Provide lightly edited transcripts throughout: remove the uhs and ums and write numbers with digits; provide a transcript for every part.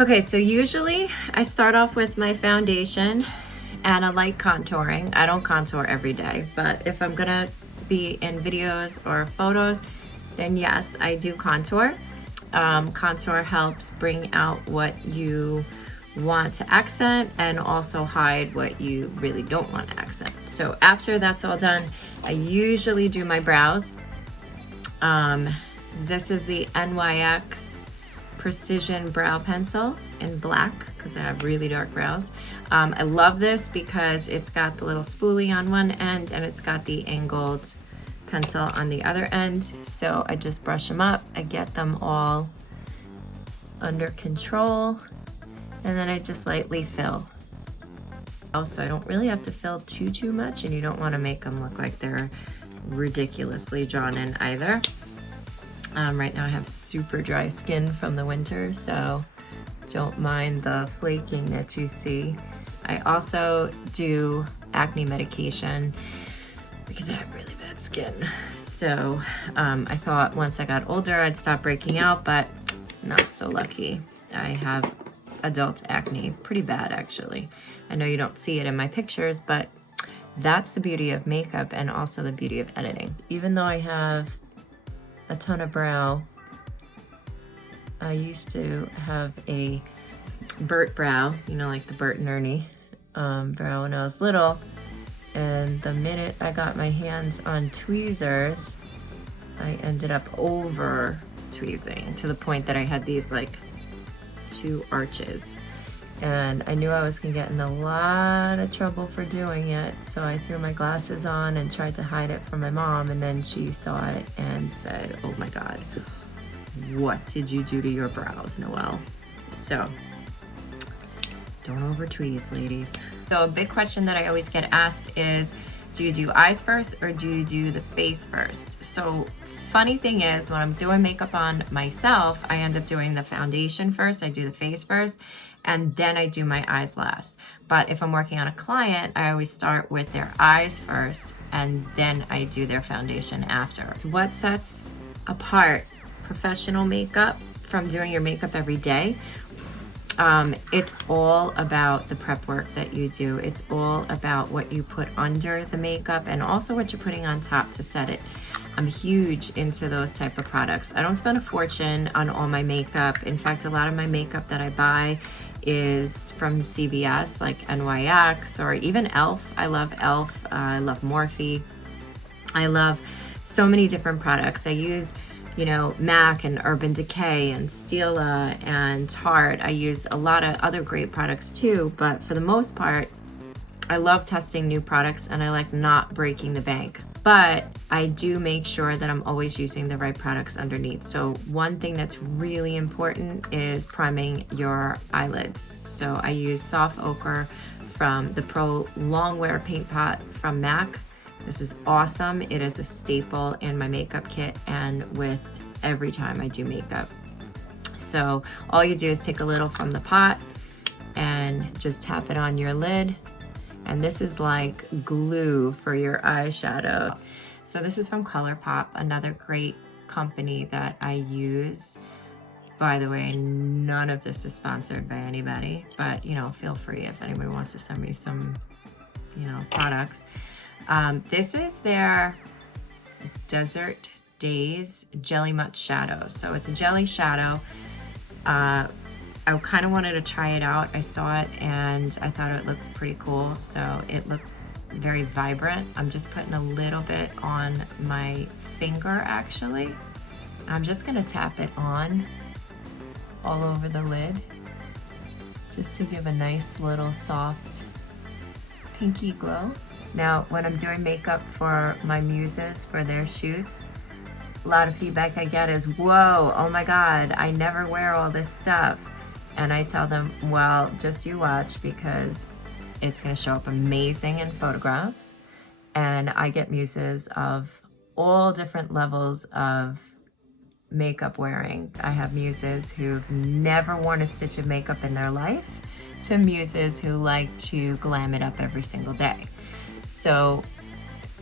Okay, so usually I start off with my foundation and a light contouring. I don't contour every day, but if I'm gonna be in videos or photos, then yes, I do contour. Contour helps bring out what you want to accent and also hide what you really don't want to accent. So after that's all done, I usually do my brows. This is the NYX Precision Brow Pencil in black because I have really dark brows. I love this because it's got the little spoolie on one end and it's got the angled pencil on the other end. So I just brush them up, I get them all under control, and then I just lightly fill. Also, I don't really have to fill too much, and you don't want to make them look like they're ridiculously drawn in either. Right now I have super dry skin from the winter, so don't mind the flaking that you see. I also do acne medication because I have really bad skin. So I thought once I got older I'd stop breaking out, but not so lucky. I have adult acne, pretty bad actually. I know you don't see it in my pictures, but that's the beauty of makeup and also the beauty of editing. Even though I have a ton of brow, I used to have a Bert brow, you know, like the Bert and Ernie brow when I was little. And the minute I got my hands on tweezers, I ended up over tweezing to the point that I had these like 2 arches. And I knew I was gonna get in a lot of trouble for doing it, so I threw my glasses on and tried to hide it from my mom, and then she saw it and said, "Oh my God, what did you do to your brows, Noelle?" So don't over tweeze, ladies. So a big question that I always get asked is, do you do eyes first or do you do the face first? So funny thing is, when I'm doing makeup on myself, I end up doing the foundation first, I do the face first, and then I do my eyes last. But if I'm working on a client, I always start with their eyes first, and then I do their foundation after. So what sets apart professional makeup from doing your makeup every day? It's all about the prep work that you do. It's all about what you put under the makeup and also what you're putting on top to set it. I'm huge into those type of products. I don't spend a fortune on all my makeup. In fact, a lot of my makeup that I buy is from CVS, like NYX or even e.l.f. I love e.l.f. I love Morphe. I love so many different products. I use, you know, MAC and Urban Decay and Stila and Tarte. I use a lot of other great products too, but for the most part, I love testing new products and I like not breaking the bank. But I do make sure that I'm always using the right products underneath. So one thing that's really important is priming your eyelids. So I use Soft Ochre from the Pro Longwear Paint Pot from MAC. This is awesome. It is a staple in my makeup kit and with every time I do makeup. So all you do is take a little from the pot and just tap it on your lid. And this is like glue for your eyeshadow. So this is from ColourPop, another great company that I use. By the way, none of this is sponsored by anybody, but you know, feel free if anybody wants to send me some, you know, products. This is their Desert Days Jelly Mutt Shadow. So it's a jelly shadow. I kind of wanted to try it out. I saw it and I thought it looked pretty cool. So it looked very vibrant. I'm just putting a little bit on my finger actually. I'm just gonna tap it on all over the lid just to give a nice little soft pinky glow. Now, when I'm doing makeup for my muses for their shoots, a lot of feedback I get is, whoa, oh my God, I never wear all this stuff. And I tell them, well, just you watch because it's gonna show up amazing in photographs. And I get muses of all different levels of makeup wearing. I have muses who've never worn a stitch of makeup in their life to muses who like to glam it up every single day. So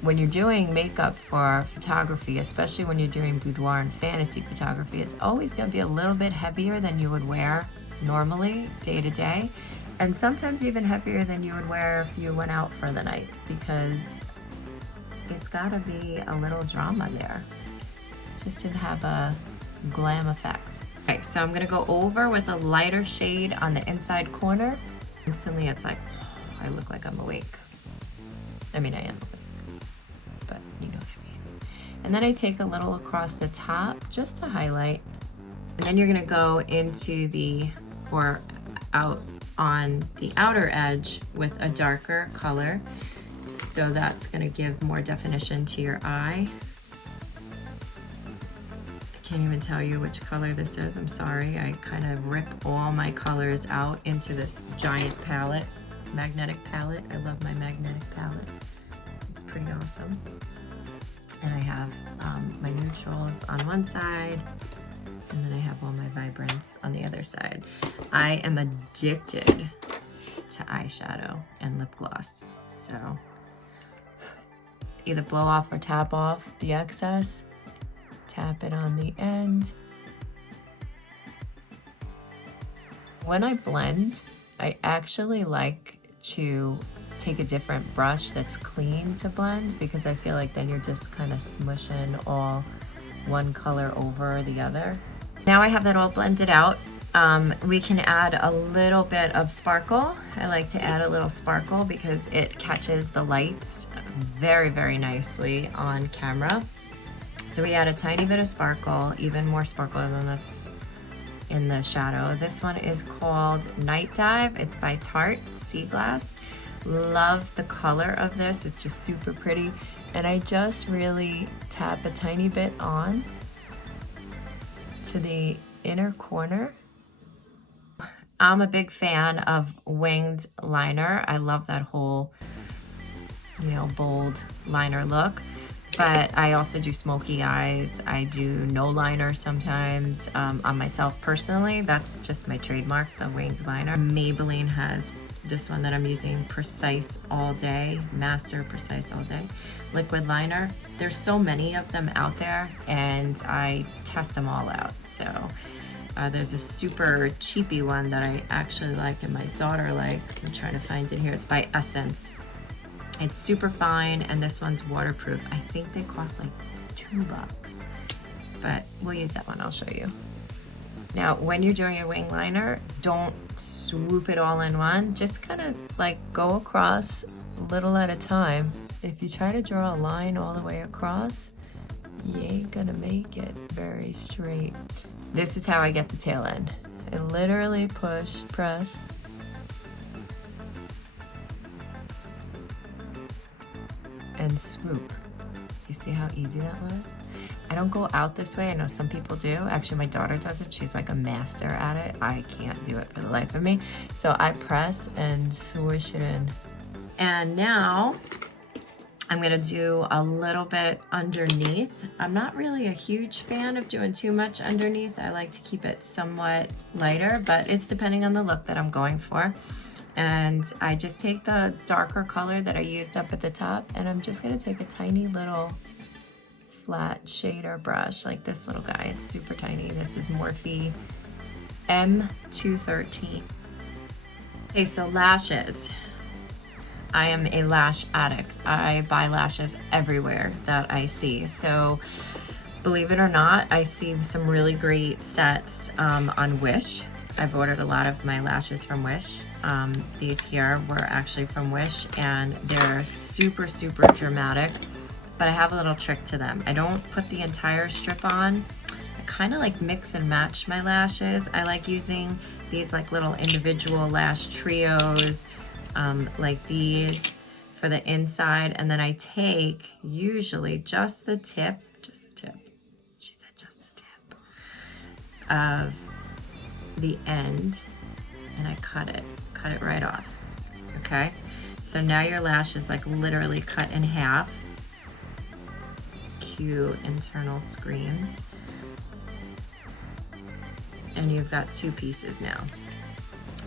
when you're doing makeup for photography, especially when you're doing boudoir and fantasy photography, it's always gonna be a little bit heavier than you would wear normally, day to day, and sometimes even heavier than you would wear if you went out for the night, because it's gotta be a little drama there, just to have a glam effect. Okay, so I'm gonna go over with a lighter shade on the inside corner. Instantly it's like, oh, I look like I'm awake. I mean, I am awake, but you know what I mean. And then I take a little across the top just to highlight. And then you're gonna go into the, or out on the outer edge with a darker color. So that's gonna give more definition to your eye. I can't even tell you which color this is, I'm sorry. I kind of rip all my colors out into this giant palette, magnetic palette. I love my magnetic palette. It's pretty awesome. And I have my neutrals on one side, and then I have all my vibrants on the other side. I am addicted to eyeshadow and lip gloss. So either blow off or tap off the excess, tap it on the end. When I blend, I actually like to take a different brush that's clean to blend, because I feel like then you're just kind of smushing all one color over the other. Now I have that all blended out. We can add a little bit of sparkle. I like to add a little sparkle because it catches the lights very, very nicely on camera. So we add a tiny bit of sparkle, even more sparkle than that's in the shadow. This one is called Night Dive. It's by Tarte Sea Glass. Love the color of this. It's just super pretty. And I just really tap a tiny bit on to the inner corner. I'm a big fan of winged liner. I love that whole, you know, bold liner look. But I also do smoky eyes. I do no liner sometimes on myself personally. That's just my trademark, the winged liner. Maybelline has this one that I'm using, Precise All Day, Master Precise All Day liquid liner. There's so many of them out there, and I test them all out. So there's a super cheapy one that I actually like and my daughter likes. I'm trying to find it here. It's by Essence. It's super fine, and this one's waterproof. I think they cost like $2, but we'll use that one, I'll show you. Now, when you're doing your wing liner, don't swoop it all in one. Just kind of like go across a little at a time. If you try to draw a line all the way across, you ain't gonna make it very straight. This is how I get the tail end. I literally push, press, and swoop. Do you see how easy that was? I don't go out this way. I know some people do. Actually, my daughter does it. She's like a master at it. I can't do it for the life of me. So I press and swoosh it in. And now I'm gonna do a little bit underneath. I'm not really a huge fan of doing too much underneath. I like to keep it somewhat lighter, but it's depending on the look that I'm going for. And I just take the darker color that I used up at the top, and I'm just gonna take a tiny little flat shader brush, like this little guy. It's super tiny. This is Morphe M213. Okay, so lashes. I am a lash addict. I buy lashes everywhere that I see. So believe it or not, I see some really great sets on Wish. I've ordered a lot of my lashes from Wish. These here were actually from Wish, and they're super, super dramatic, but I have a little trick to them. I don't put the entire strip on. I kind of like mix and match my lashes. I like using these like little individual lash trios, like these for the inside, and then I take usually just the tip, she said just the tip, of the end, and I cut it right off. Okay, so now your lash is like literally cut in half. Cue internal screams. And you've got two pieces now.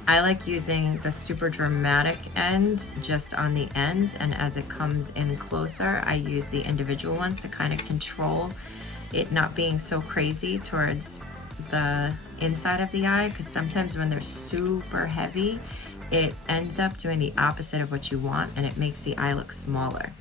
I like using the super dramatic end just on the ends, and as it comes in closer, I use the individual ones to kind of control it not being so crazy towards the inside of the eye, because sometimes when they're super heavy, it ends up doing the opposite of what you want and it makes the eye look smaller.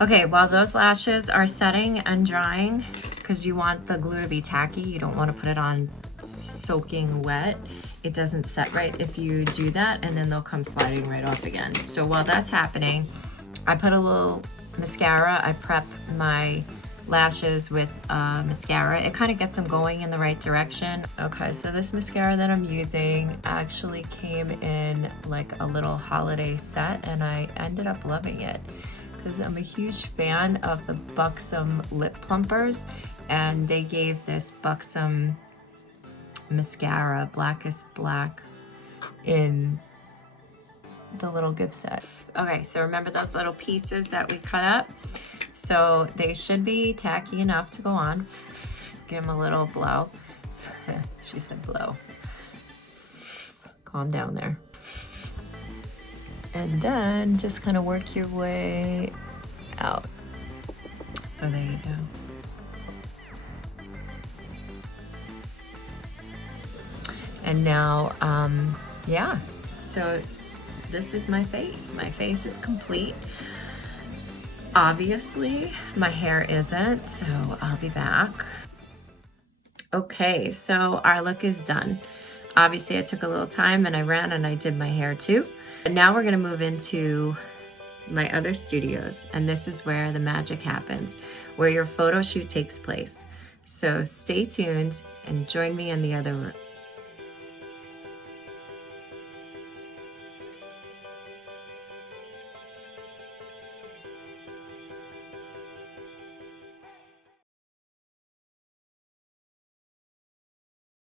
Okay, while those lashes are setting and drying, because you want the glue to be tacky, you don't want to put it on soaking wet. It doesn't set right if you do that, and then they'll come sliding right off again. So while that's happening, I put a little mascara. I prep my lashes with mascara. It kind of gets them going in the right direction. Okay, so this mascara that I'm using actually came in like a little holiday set, and I ended up loving it because I'm a huge fan of the Buxom lip plumpers, and they gave this Buxom mascara, Blackest Black, in the little gift set. Okay, so remember those little pieces that we cut up? So they should be tacky enough to go on. Give them a little blow. She said blow. Calm down there. And then just kind of work your way out. So there you go. And now, yeah, so this is my face. My face is complete. Obviously, my hair isn't, so I'll be back. Okay, so our look is done. Obviously, I took a little time and I ran and I did my hair too. And now we're gonna move into my other studios, and this is where the magic happens, where your photo shoot takes place. So stay tuned and join me in the other